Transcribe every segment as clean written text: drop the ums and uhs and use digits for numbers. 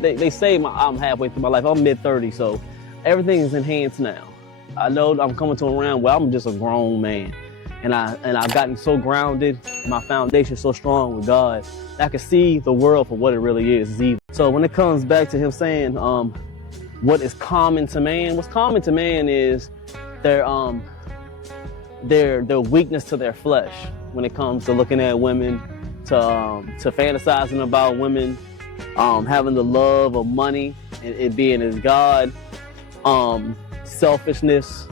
they say I'm halfway through my life. I'm mid-30s, so everything is enhanced now. I know I'm coming to a round where I'm just a grown man, and I've gotten so grounded, my foundation so strong with God, that I can see the world for what it really is. It's evil. So when it comes back to him saying, what is common to man? What's common to man is their weakness to their flesh when it comes to looking at women, to fantasizing about women, having the love of money and it being his God, selfishness,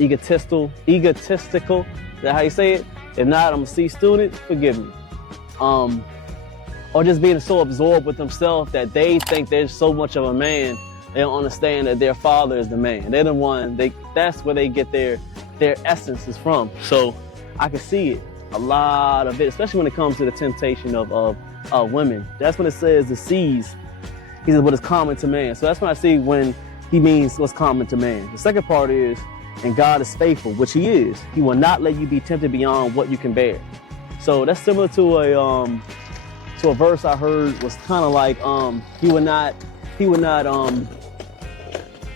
egotistical. Is that how you say it? If not, I'm a C student, forgive me. Or just being so absorbed with themselves that they think they're so much of a man, they don't understand that their father is the man. They're the one, that's where they get their essence is from. So I can see it, a lot of it, especially when it comes to the temptation of women. That's when it says the C's. He says what is common to man. So that's when I see when he means what's common to man. The second part is, and God is faithful, which he is. He will not let you be tempted beyond what you can bear. So that's similar to a verse I heard was kind of like, he would not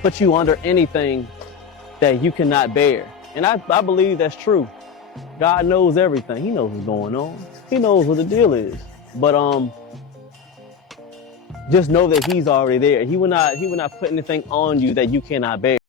put you under anything that you cannot bear. And I believe that's true. God knows everything. He knows what's going on. He knows what the deal is. But just know that he's already there. He will not put anything on you that you cannot bear.